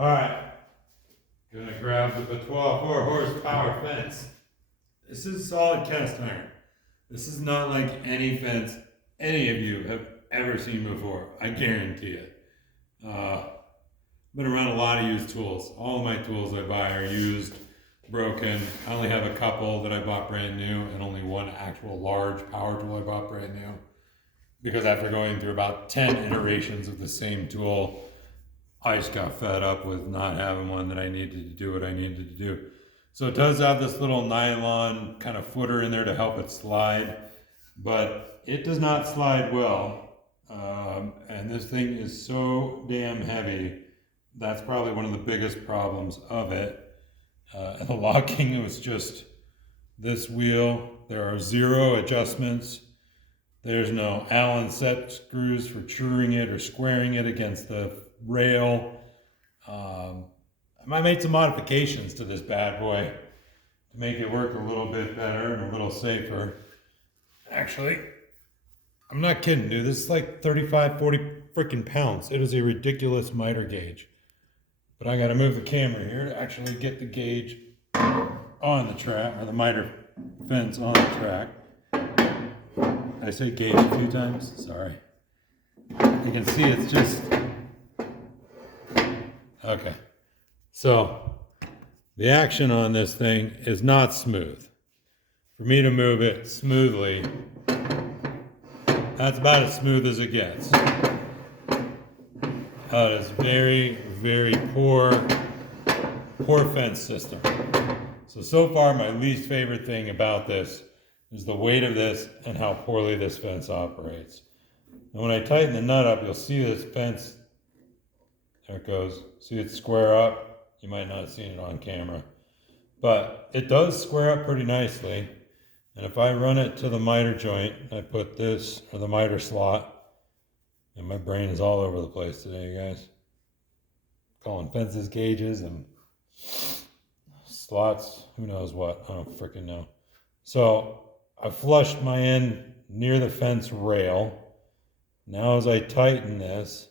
All right, gonna grab the Poitras 4 horsepower fence. This is solid cast iron. This is not like any fence any of you have ever seen before. I guarantee it. Been around a lot of used tools. All of my tools I buy are used, broken. I only have a couple that I bought brand new and only one actual large power tool I bought brand new. Because after going through about 10 iterations of the same tool, I just got fed up with not having one that I needed to do what I needed to do. So it does have this little nylon kind of footer in there to help it slide, but it does not slide well. And this thing is so damn heavy. That's probably one of the biggest problems of it. And the locking was just this wheel. There are 0 adjustments. There's no Allen set screws for truing it or squaring it against the rail. I made some modifications to this bad boy to make it work a little bit better and a little safer. Actually, I'm not kidding, dude. This is like 35, 40 freaking pounds. It is a ridiculous miter gauge. But I gotta move the camera here to actually get the gauge on the track, or the miter fence on the track. I say gauge a few times, sorry. You can see it's just, okay. So, the action on this thing is not smooth. For me to move it smoothly, that's about as smooth as it gets. It is very, very poor fence system. So far my least favorite thing about this is the weight of this and how poorly this fence operates. And when I tighten the nut up, you'll see this fence, there it goes, see it square up? You might not have seen it on camera, but it does square up pretty nicely. And if I run it to the miter joint, I put this, or the miter slot, and my brain is all over the place today, guys. Calling fences gauges and slots, who knows what, I don't freaking know. So I flushed my end near the fence rail. Now as I tighten this,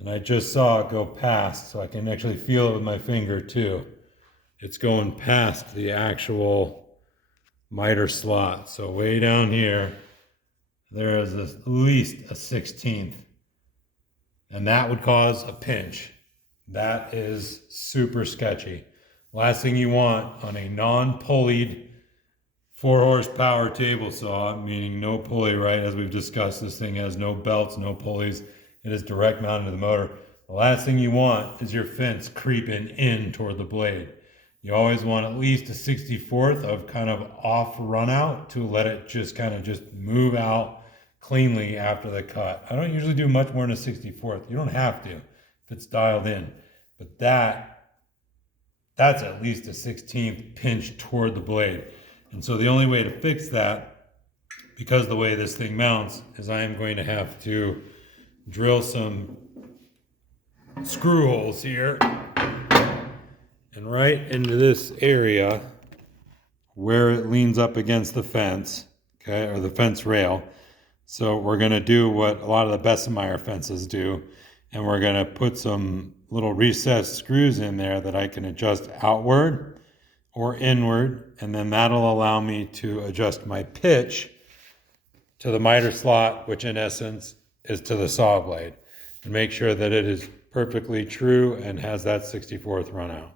and I just saw it go past, so I can actually feel it with my finger too. It's going past the actual miter slot. So way down here, there is at least a 1/16. And that would cause a pinch. That is super sketchy. Last thing you want on a non-pulleyed 4-horsepower table saw, meaning no pulley, right? As we've discussed, this thing has no belts, no pulleys. It is direct mounted to the motor. The last thing you want is your fence creeping in toward the blade. You always want at least a 64th of kind of off run out to let it just kind of just move out cleanly after the cut. I don't usually do much more than a 64th. You don't have to if it's dialed in. But that's at least a 16th pinch toward the blade. And so the only way to fix that, because the way this thing mounts, is I am going to have to drill some screw holes here and right into this area where it leans up against the fence, okay, or the fence rail. So we're going to do what a lot of the Bessemeyer fences do, and we're going to put some little recessed screws in there that I can adjust outward or inward, and then that'll allow me to adjust my pitch to the miter slot, which in essence is to the saw blade, and make sure that it is perfectly true and has that 64th run out.